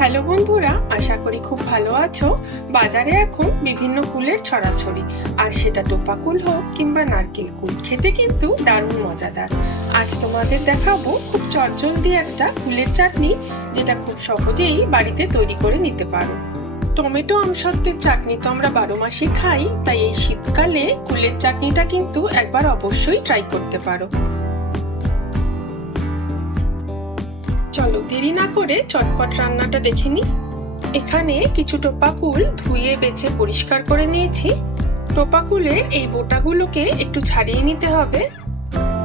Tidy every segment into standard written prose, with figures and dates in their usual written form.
Hello বন্ধুরা, আশা করি খুব ভালো আছো। বাজারে এখন বিভিন্ন কুলের ছড়াছড়ি, আর সেটা টোপা কুল হোক কিংবা নারকেল কুল, খেতে কিন্তু দারুণ মজাদার। আজ তোমাদের দেখাবো খুব চটজলদি একটা কুলের চাটনি, যেটা খুব সহজেই বাড়িতে তৈরি করে নিতে পারো। টমেটো আমসত্ত্বের চাটনি তো আমরা 12 মাসই খাই, তাই এই শীতকালে কুলের চাটনিটা কিন্তু একবার অবশ্যই ট্রাই করতে পারো। চলো দেরি না করে চটপট রান্নাটা দেখে নিই। এখানে কিছু টোপা কুল ধুয়ে বেছে পরিষ্কার করে নিয়েছি। টোপা কুলের এই বোটাগুলোকে একটু ছাড়িয়ে নিতে হবে।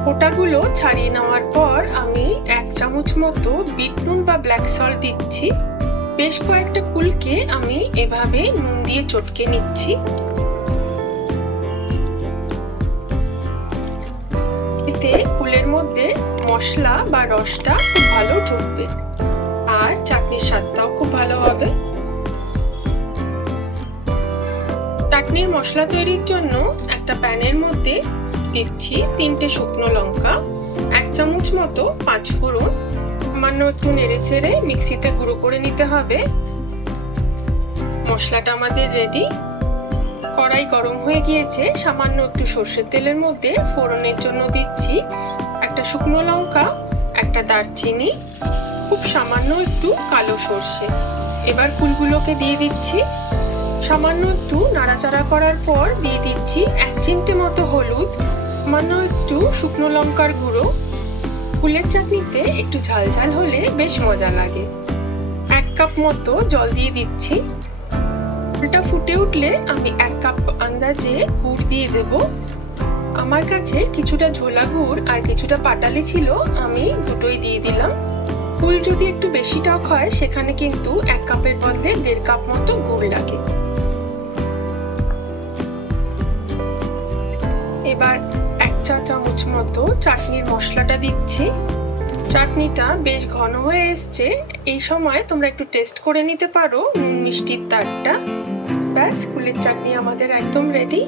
বোটাগুলো ছাড়িয়ে নেওয়ার পর আমি 1 চামচ মতো বিট নুন বা ব্ল্যাক সল্ট দিচ্ছি। বেশ কয়েকটা কুলকে আমি এভাবে নুন দিয়ে চটকে নিচ্ছি। এতে কুলের মধ্যে মশলা বা রসটা খুব ভালো ঢুকবে, আর চাটনির স্বাদটাও খুব ভালো হবে। চাটনির মশলা তৈরির জন্য একটা প্যানের মধ্যে দিচ্ছি 3টে শুকনো লঙ্কা, 1 চামচ মতো 5 ফোড়ন, সামান্য একটু নেড়ে চেড়ে মিক্সিতে গুঁড়ো করে নিতে হবে। মশলাটা আমাদের রেডি। কড়াই গরম হয়ে গিয়েছে, সামান্য একটু সর্ষের তেলের মধ্যে ফোড়নের জন্য দিচ্ছি একটা শুকনো লঙ্কা, একটা দারচিনি, খুব সামান্য একটু কালো সর্ষে। এবার কুলগুলোকে দিয়ে দিচ্ছি। সামান্য একটু নাড়াচাড়া করার পর দিয়ে দিচ্ছি 1 চিমটে মতো হলুদ, সামান্য একটু শুকনো লঙ্কার গুঁড়ো। কুলের চাটনিতে একটু ঝাল ঝাল হলে বেশ মজা লাগে। 1 কাপ মতো জল দিয়ে দিচ্ছি। এটা ফুটে উঠলে আমি 1 কাপ আন্দাজে গুড় দিয়ে দেব। আমার কাছে কিছুটা ঝোলা গুড় আর কিছুটা পাটালি ছিল, আমি দুটোই দিয়ে দিলাম। কুল যদি একটু বেশি টক হয় সেখানে কিন্তু 1 কাপের বদলে 1.5 কাপ মতো গুড় লাগে। এবার 1 চা চামচ মতো চাটনির মশলাটা দিচ্ছি। চাটনিটা বেশ ঘন হয়ে এসছে, এই সময় তোমরা একটু টেস্ট করে নিতে পারো নুন মিষ্টির তারটা। ব্যাস, কুলের চাটনি আমাদের একদম রেডি।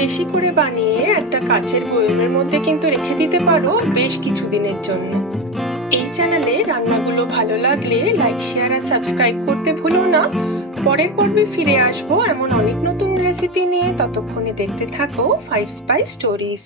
বেশি করে বানিয়ে একটা কাচের বয়মের মধ্যে কিন্তু রেখে দিতে পারো বেশ কিছুদিনের জন্য। এই চ্যানেলে রান্নাগুলো ভালো লাগলে লাইক, শেয়ার আর সাবস্ক্রাইব করতে ভুলো না। পরের পর্বে ফিরে আসবো এমন অনেক নতুন রেসিপি নিয়ে। ততক্ষণে দেখতে থাকো 5 স্পাইস স্টোরিজ।